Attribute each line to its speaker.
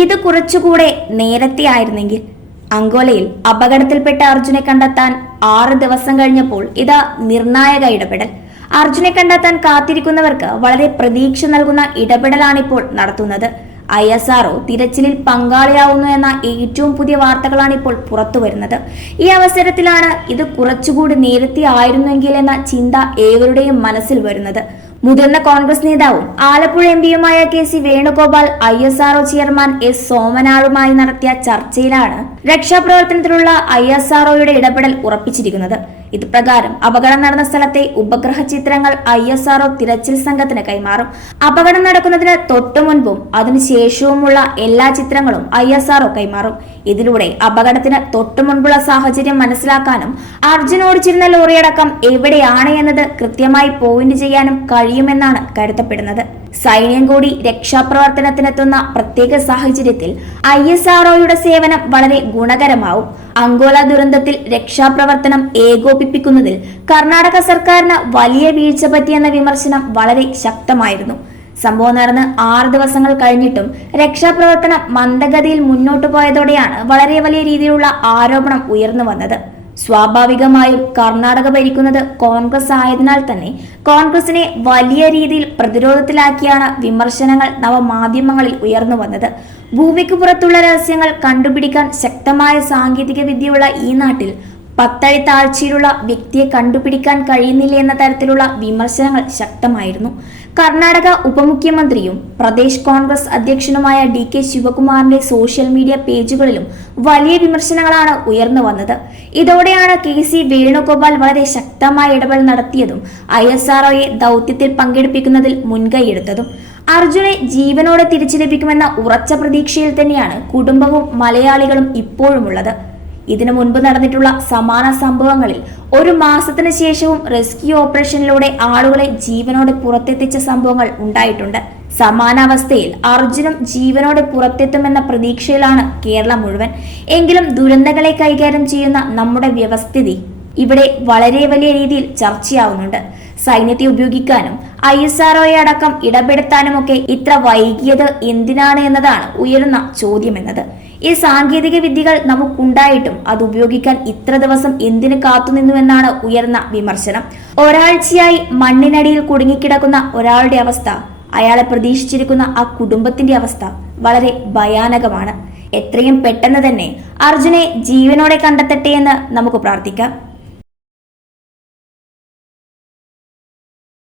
Speaker 1: ഇത് കുറച്ചുകൂടെ നേരത്തെ ആയിരുന്നെങ്കിൽ അങ്കോലയിൽ അപകടത്തിൽപ്പെട്ട അർജുനെ കണ്ടെത്താൻ ആറ് ദിവസം കഴിഞ്ഞപ്പോൾ ഇതാ നിർണായക ഇടപെടൽ. അർജുനെ കണ്ടെത്താൻ കാത്തിരിക്കുന്നവർക്ക് വളരെ പ്രതീക്ഷ നൽകുന്ന ഇടപെടലാണിപ്പോൾ നടത്തുന്നത്. ഐ എസ് ആർഒ തിരച്ചിലിൽ പങ്കാളിയാവുന്നു എന്ന ഏറ്റവും പുതിയ വാർത്തകളാണ് ഇപ്പോൾ പുറത്തു വരുന്നത്. ഈ അവസരത്തിലാണ് ഇത് കുറച്ചുകൂടി നേരത്തെ ആയിരുന്നെങ്കിൽ എന്ന ചിന്ത ഏവരുടെയും മനസ്സിൽ വരുന്നത്. മുതിർന്ന കോൺഗ്രസ് നേതാവും Alappuzha M പിയുമായ K C Venugopal I S R O chairman S സോമനാളുമായി നടത്തിയ ചർച്ചയിലാണ് രക്ഷാപ്രവർത്തനത്തിലുള്ള ഐ എസ് ആർഒയുടെ ഇടപെടൽ ഉറപ്പിച്ചിരിക്കുന്നത്. ഇത് പ്രകാരം അപകടം നടന്ന സ്ഥലത്തെ ഉപഗ്രഹ ചിത്രങ്ങൾ ഐ എസ് ആർഒ തിരച്ചിൽ സംഘത്തിന് കൈമാറും. അപകടം നടക്കുന്നതിന് തൊട്ടു മുൻപും അതിനുശേഷവുമുള്ള എല്ലാ ചിത്രങ്ങളും ഐ എസ് ആർഒ കൈമാറും. ഇതിലൂടെ അപകടത്തിന് തൊട്ടു മുൻപുള്ള സാഹചര്യം മനസ്സിലാക്കാനും അർജുൻ ഓടിച്ചിരുന്ന ലോറിയടക്കം എവിടെയാണ് എന്നത് കൃത്യമായി പോയിന്റ് ചെയ്യാനും കഴിയുമെന്നാണ് കരുതപ്പെടുന്നത്. സൈന്യം കൂടി രക്ഷാപ്രവർത്തനത്തിനെത്തുന്ന പ്രത്യേക സാഹചര്യത്തിൽ ഐ എസ് ആർഒയുടെ സേവനം വളരെ ഗുണകരമാവും. അങ്കോല ദുരന്തത്തിൽ രക്ഷാപ്രവർത്തനം ഏകോപിപ്പിക്കുന്നതിൽ കർണാടക സർക്കാരിന് വലിയ വീഴ്ച പറ്റിയെന്ന വിമർശനം വളരെ ശക്തമായിരുന്നു. സംഭവം നടന്ന് ആറ് ദിവസങ്ങൾ കഴിഞ്ഞിട്ടും രക്ഷാപ്രവർത്തനം മന്ദഗതിയിൽ മുന്നോട്ടു പോയതോടെയാണ് വളരെ വലിയ രീതിയിലുള്ള ആരോപണം ഉയർന്നു വന്നത്. സ്വാഭാവികമായും കർണാടക ഭരിക്കുന്നത് കോൺഗ്രസ് ആയതിനാൽ തന്നെ കോൺഗ്രസിനെ വലിയ രീതിയിൽ പ്രതിരോധത്തിലാക്കിയാണ് വിമർശനങ്ങൾ നവമാധ്യമങ്ങളിൽ ഉയർന്നു വന്നത്. ഭൂമിക്ക് പുറത്തുള്ള രഹസ്യങ്ങൾ കണ്ടുപിടിക്കാൻ ശക്തമായ സാങ്കേതിക വിദ്യയുള്ള ഈ നാട്ടിൽ പത്തഴി താഴ്ചയിലുള്ള വ്യക്തിയെ കണ്ടുപിടിക്കാൻ കഴിയുന്നില്ല എന്ന തരത്തിലുള്ള വിമർശനങ്ങൾ ശക്തമായിരുന്നു. കർണാടക ഉപമുഖ്യമന്ത്രിയും പ്രദേശ് കോൺഗ്രസ് അധ്യക്ഷനുമായ ഡി കെ ശിവകുമാറിന്റെ സോഷ്യൽ മീഡിയ പേജുകളിലും വലിയ വിമർശനങ്ങളാണ് ഉയർന്നു വന്നത്. ഇതോടെയാണ് കെ സി വേണുഗോപാൽ വളരെ ശക്തമായ ഇടപെടൽ നടത്തിയതും ഐ എസ് ആർഒയെ ദൗത്യത്തിൽ പങ്കെടുപ്പിക്കുന്നതിൽ മുൻകൈയെടുത്തതും. അർജുനെ ജീവനോടെ തിരിച്ചു ലഭിക്കുമെന്ന ഉറച്ച പ്രതീക്ഷയിൽ തന്നെയാണ് കുടുംബവും മലയാളികളും ഇപ്പോഴുമുള്ളത്. ഇതിനു മുൻപ് നടന്നിട്ടുള്ള സമാന സംഭവങ്ങളിൽ ഒരു മാസത്തിന് ശേഷവും റെസ്ക്യൂ ഓപ്പറേഷനിലൂടെ ആളുകളെ ജീവനോടെ പുറത്തെത്തിച്ച സംഭവങ്ങൾ ഉണ്ടായിട്ടുണ്ട്. സമാനാവസ്ഥയിൽ അർജുനും ജീവനോടെ പുറത്തെത്തുമെന്ന പ്രതീക്ഷയിലാണ് കേരളം മുഴുവൻ. എങ്കിലും ദുരന്തങ്ങളെ കൈകാര്യം ചെയ്യുന്ന നമ്മുടെ വ്യവസ്ഥിതി ഇവിടെ വളരെ വലിയ രീതിയിൽ ചർച്ചയാവുന്നുണ്ട്. സൈന്യത്തെ ഉപയോഗിക്കാനും ഐ എസ് ആർഒയെ അടക്കം ഇടപെടുത്താനുമൊക്കെ ഇത്ര വൈകിയത് എന്തിനാണ് എന്നതാണ് ഉയരുന്ന ചോദ്യമെന്നത്. ഈ സാങ്കേതിക വിദ്യകൾ നമുക്കുണ്ടായിട്ടും അത് ഉപയോഗിക്കാൻ ഇത്ര ദിവസം എന്തിനു കാത്തുനിന്നുവെന്നാണ് ഉയർന്ന വിമർശനം. ഒരാഴ്ചയായി മണ്ണിനടിയിൽ കുടുങ്ങിക്കിടക്കുന്ന ഒരാളുടെ അവസ്ഥ അയാളെ പ്രതീക്ഷിച്ചിരിക്കുന്ന ആ കുടുംബത്തിന്റെ അവസ്ഥ വളരെ ഭയാനകമാണ്. എത്രയും പെട്ടെന്ന് തന്നെ അർജുനെ ജീവനോടെ കണ്ടെത്തട്ടെ എന്ന് നമുക്ക് പ്രാർത്ഥിക്കാം.